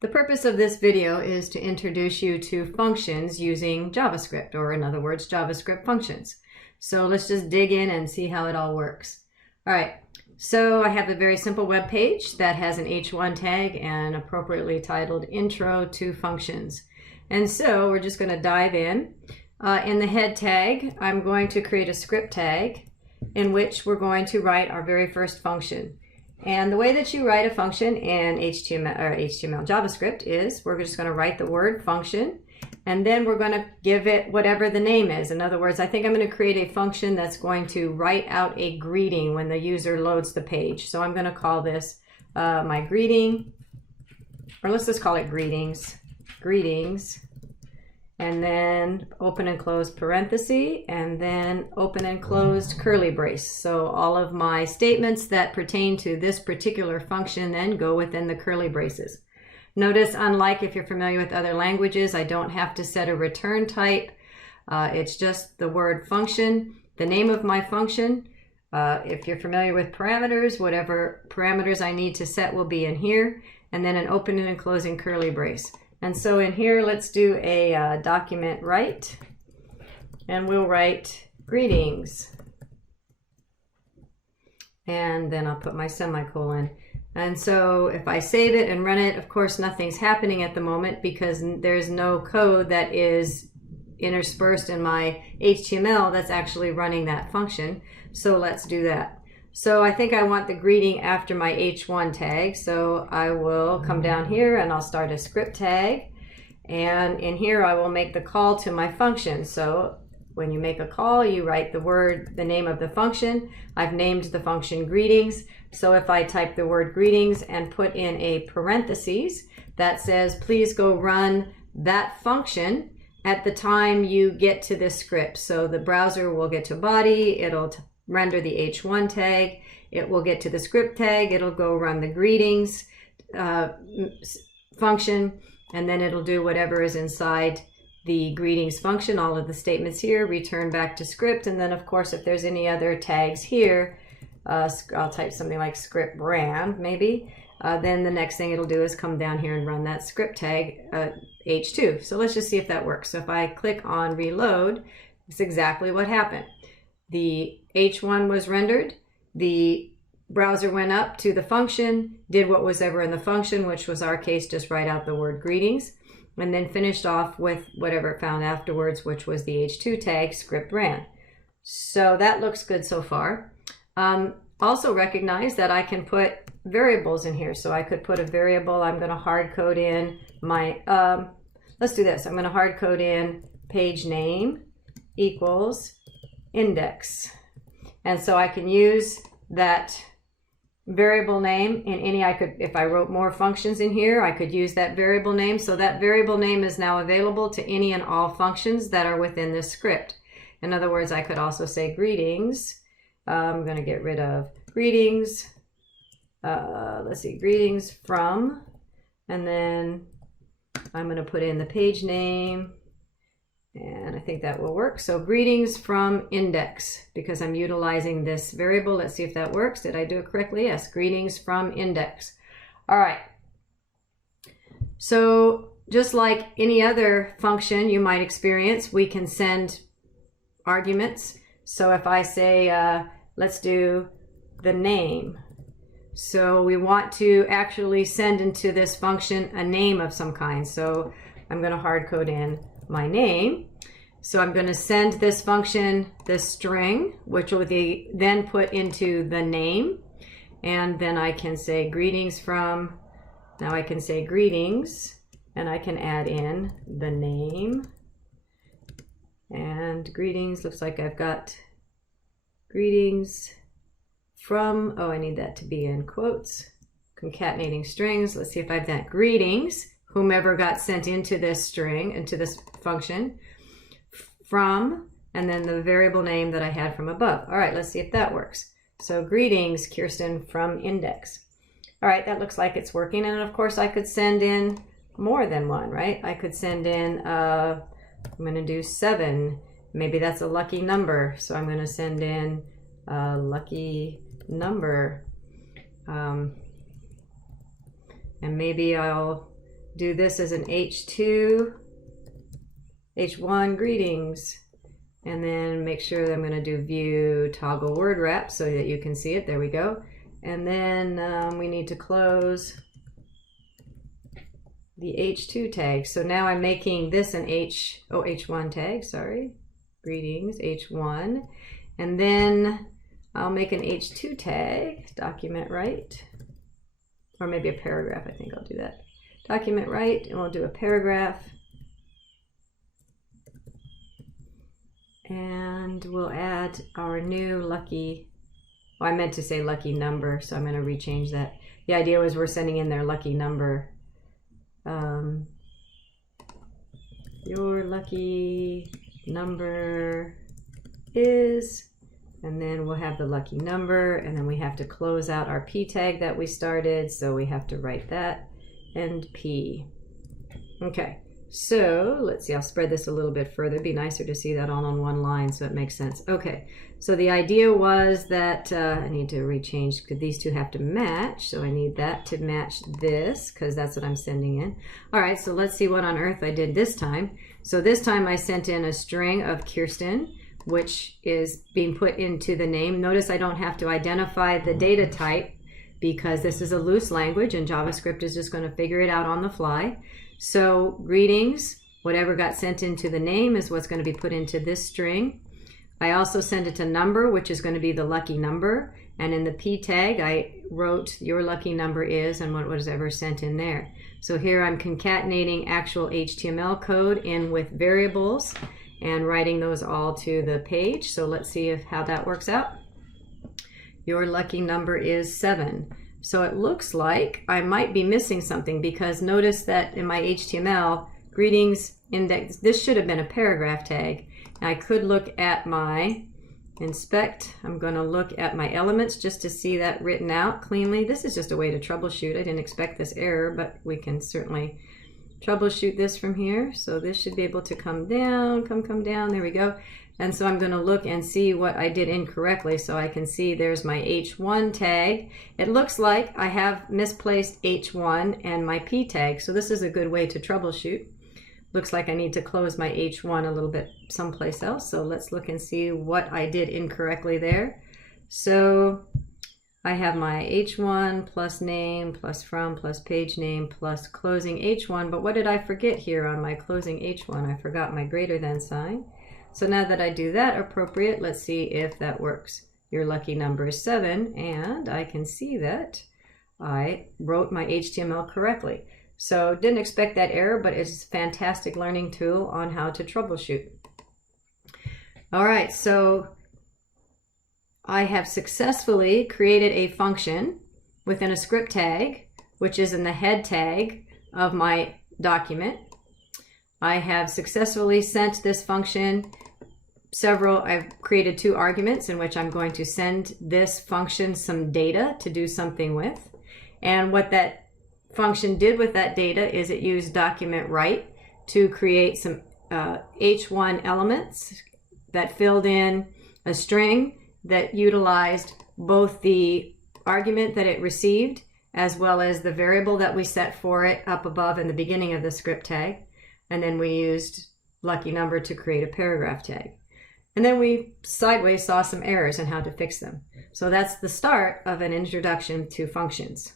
The purpose of this video is to introduce you to functions using JavaScript, or in other words, JavaScript functions. So let's just dig in and see how it all works. All right, so I have a very simple web page that has an h1 tag and appropriately titled Intro to Functions. And so we're just going to dive in. In the head tag, I'm going to create a script tag in which we're going to write our very first function. And the way that you write a function in HTML JavaScript is we're just going to write the word function, and then we're going to give it whatever the name is. In other words, I think I'm going to create a function that's going to write out a greeting when the user loads the page. So I'm going to call this my greeting, or let's just call it greetings, and then open and close parenthesis, and then open and closed curly brace. So all of my statements that pertain to this particular function then go within the curly braces. Notice, unlike if you're familiar with other languages, I don't have to set a return type. It's just the word function, the name of my function. If you're familiar with parameters, whatever parameters I need to set will be in here, and then an opening and closing curly brace. And so in here, let's do a document write, and we'll write greetings. And then I'll put my semicolon. And so if I save it and run it, of course, nothing's happening at the moment because there's no code that is interspersed in my HTML that's actually running that function. So let's do that. So I think I want the greeting after my h1 tag. So I will come down here and I'll start a script tag. And in here, I will make the call to my function. So when you make a call, you write the name of the function. I've named the function greetings. So if I type the word greetings and put in a parentheses that says, please go run that function at the time you get to this script. So the browser will get to body, it'll render the h1 tag, it will get to the script tag, it'll go run the greetings function, and then it'll do whatever is inside the greetings function, all of the statements here, return back to script, and then of course if there's any other tags here, I'll type something like script brand maybe, then the next thing it'll do is come down here and run that script tag h2. So let's just see if that works. So if I click on reload, it's exactly what happened. The h1 was rendered, the browser went up to the function, did what was ever in the function, which was our case, just write out the word greetings, and then finished off with whatever it found afterwards, which was the h2 tag script ran. So that looks good so far. Also recognize that I can put variables in here. So I could put a variable, I'm going to hard code in my, let's do this. I'm going to hard code in page name equals index. And so I can use that variable name in any, if I wrote more functions in here, I could use that variable name. So that variable name is now available to any and all functions that are within this script. In other words, I could also say greetings. I'm going to get rid of greetings. Let's see, greetings from, and then I'm going to put in the page name. And I think that will work. So greetings from index, because I'm utilizing this variable. Let's see if that works. Did I do it correctly? Yes, greetings from index. All right. So just like any other function you might experience, we can send arguments. So if I say, let's do the name. So we want to actually send into this function a name of some kind. So I'm going to hard code in my name. So I'm going to send this function this string, which will be then put into the name. And then I can say greetings from, now I can say greetings, and I can add in the name. And greetings, looks like I've got greetings from, oh, I need that to be in quotes, concatenating strings. Let's see if I've done greetings, whomever got sent into this string, into this function, from, and then the variable name that I had from above. All right, let's see if that works. So greetings, Kirsten from index. All right, that looks like it's working. And of course I could send in more than one, right? I could send in, I'm going to do 7. Maybe that's a lucky number. So I'm going to send in a lucky number. And maybe I'll do this as an H2, H1 greetings, and then make sure that I'm going to do view toggle word wrap so that you can see it. There we go. And then we need to close the H2 tag. So now I'm making this an H1 tag, sorry. Greetings, H1. And then I'll make an H2 tag, document write, or maybe a paragraph, I think I'll do that. Document write, and we'll do a paragraph. And we'll add our new lucky, well, I meant to say lucky number, so I'm going to rechange that. The idea was we're sending in their lucky number. Your lucky number is, and then we'll have the lucky number, and then we have to close out our P tag that we started, so we have to write that and P. Okay, so let's see, I'll spread this a little bit further. It'd be nicer to see that all on one line so it makes sense. Okay, so the idea was that I need to rechange because these two have to match, so I need that to match this because that's what I'm sending in. All right, so let's see what on earth I did this time. So this time I sent in a string of Kirsten, which is being put into the name. Notice I don't have to identify the data type because this is a loose language and JavaScript is just going to figure it out on the fly. So greetings, whatever got sent into the name is what's going to be put into this string. I also send it to number, which is going to be the lucky number. And in the P tag, I wrote your lucky number is and what was ever sent in there. So here I'm concatenating actual HTML code in with variables and writing those all to the page. So let's see how that works out. Your lucky number is 7. So it looks like I might be missing something because notice that in my HTML, greetings index, this should have been a paragraph tag. I could look at my inspect. I'm going to look at my elements just to see that written out cleanly. This is just a way to troubleshoot. I didn't expect this error, but we can certainly troubleshoot this from here. So this should be able to come down, come down. There we go. And so I'm going to look and see what I did incorrectly. So I can see there's my H1 tag. It looks like I have misplaced H1 and my P tag. So this is a good way to troubleshoot. Looks like I need to close my H1 a little bit someplace else. So let's look and see what I did incorrectly there. So I have my H1 plus name plus from plus page name plus closing H1. But what did I forget here on my closing H1? I forgot my greater than sign. So now that I do that appropriate, let's see if that works. Your lucky number is 7, and I can see that I wrote my HTML correctly. So didn't expect that error, but it's a fantastic learning tool on how to troubleshoot. All right, so I have successfully created a function within a script tag, which is in the head tag of my document. I have successfully sent this function I've created 2 arguments in which I'm going to send this function some data to do something with. And what that function did with that data is it used document write to create some H1 elements that filled in a string that utilized both the argument that it received as well as the variable that we set for it up above in the beginning of the script tag. And then we used lucky number to create a paragraph tag. And then we sideways saw some errors and how to fix them. So that's the start of an introduction to functions.